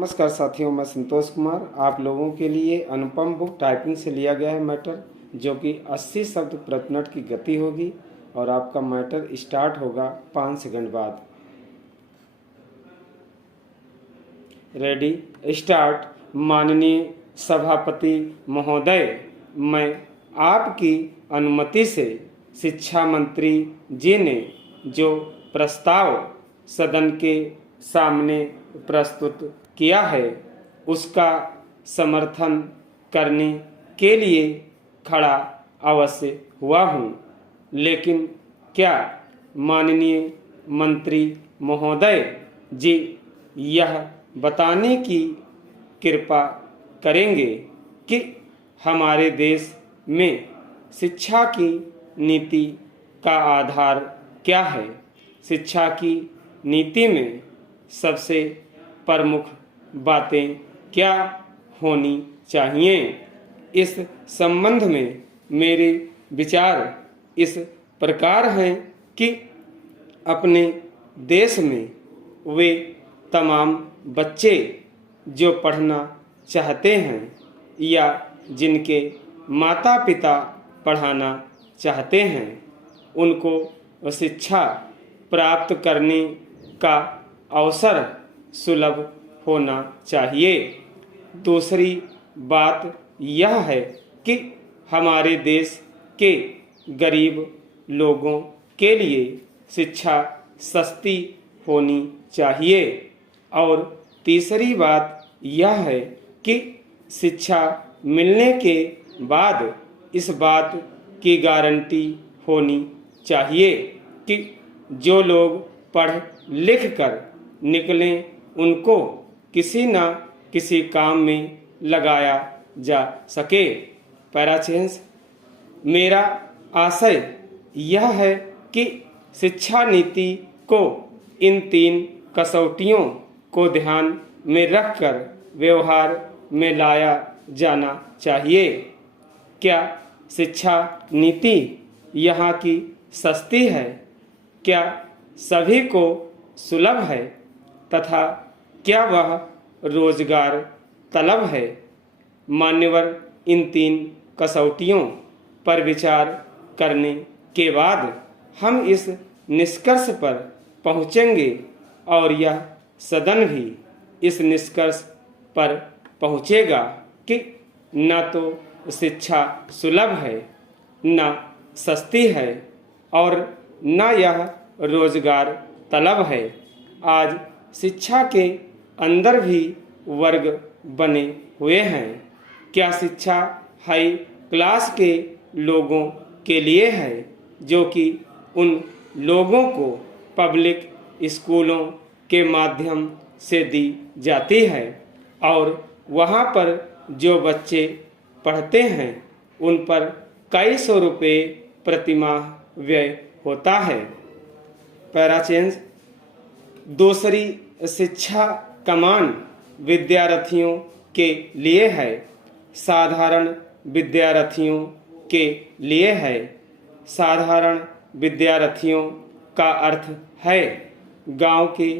नमस्कार साथियों, मैं संतोष कुमार आप लोगों के लिए अनुपम बुक टाइपिंग से लिया गया है मैटर, जो कि 80 शब्द प्रति मिनट की गति होगी और आपका मैटर स्टार्ट होगा 5 सेकंड बाद। Ready, start. माननीय सभापति महोदय, मैं आपकी अनुमति से शिक्षा मंत्री जी ने जो प्रस्ताव सदन के सामने प्रस्तुत किया है उसका समर्थन करने के लिए खड़ा अवश्य हुआ हूँ, लेकिन क्या माननीय मंत्री महोदय जी यह बताने की कृपा करेंगे कि हमारे देश में शिक्षा की नीति का आधार क्या है। शिक्षा की नीति में सबसे प्रमुख बातें क्या होनी चाहिए। इस संबंध में मेरे विचार इस प्रकार हैं कि अपने देश में वे तमाम बच्चे जो पढ़ना चाहते हैं या जिनके माता पिता पढ़ाना चाहते हैं उनको शिक्षा प्राप्त करने का अवसर सुलभ होना चाहिए। दूसरी बात यह है कि हमारे देश के गरीब लोगों के लिए शिक्षा सस्ती होनी चाहिए। और तीसरी बात यह है कि शिक्षा मिलने के बाद इस बात की गारंटी होनी चाहिए कि जो लोग पढ़ लिख कर निकलें उनको किसी न किसी काम में लगाया जा सके। पैराचेंज। मेरा आशय यह है कि शिक्षा नीति को इन 3 कसौटियों को ध्यान में रखकर व्यवहार में लाया जाना चाहिए। क्या शिक्षा नीति यहाँ की सस्ती है? क्या सभी को सुलभ है? तथा क्या वह रोजगार तलब है? मान्यवर, इन 3 कसौटियों पर विचार करने के बाद हम इस निष्कर्ष पर पहुँचेंगे और यह सदन भी इस निष्कर्ष पर पहुँचेगा कि न तो शिक्षा सुलभ है, न सस्ती है और न यह रोजगार तलब है। आज शिक्षा के अंदर भी वर्ग बने हुए हैं। क्या शिक्षा हाई क्लास के लोगों के लिए है, जो कि उन लोगों को पब्लिक स्कूलों के माध्यम से दी जाती है और वहाँ पर जो बच्चे पढ़ते हैं उन पर कई सौ रुपये प्रति माह व्यय होता है। पैराचेंज। दूसरी शिक्षा कमान विद्यार्थियों के लिए है, साधारण विद्यार्थियों के लिए है। साधारण विद्यार्थियों का अर्थ है गांव के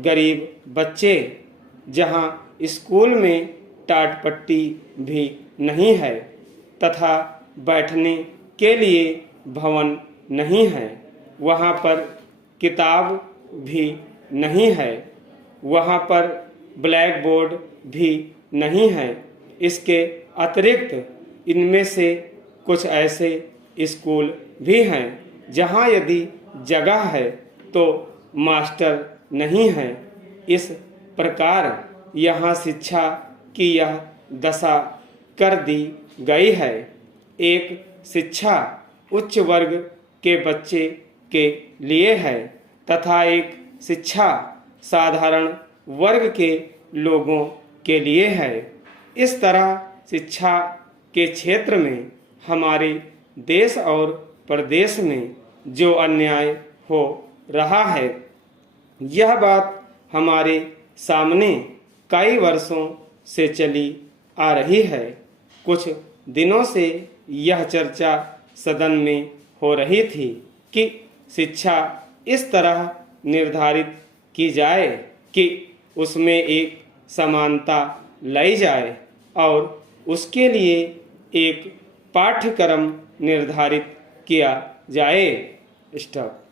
गरीब बच्चे जहां स्कूल में टाट पट्टी भी नहीं है तथा बैठने के लिए भवन नहीं है, वहां पर किताब भी नहीं है, वहाँ पर ब्लैक बोर्ड भी नहीं है। इसके अतिरिक्त इनमें से कुछ ऐसे स्कूल भी हैं जहाँ यदि जगह है तो मास्टर नहीं है। इस प्रकार यहाँ शिक्षा की यह दशा कर दी गई है। एक शिक्षा उच्च वर्ग के बच्चे के लिए है तथा एक शिक्षा साधारण वर्ग के लोगों के लिए है। इस तरह शिक्षा के क्षेत्र में हमारे देश और प्रदेश में जो अन्याय हो रहा है, यह बात हमारे सामने कई वर्षों से चली आ रही है। कुछ दिनों से यह चर्चा सदन में हो रही थी कि शिक्षा इस तरह निर्धारित की जाए कि उसमें एक समानता लाई जाए और उसके लिए एक पाठ्यक्रम निर्धारित किया जाए। स्टॉप।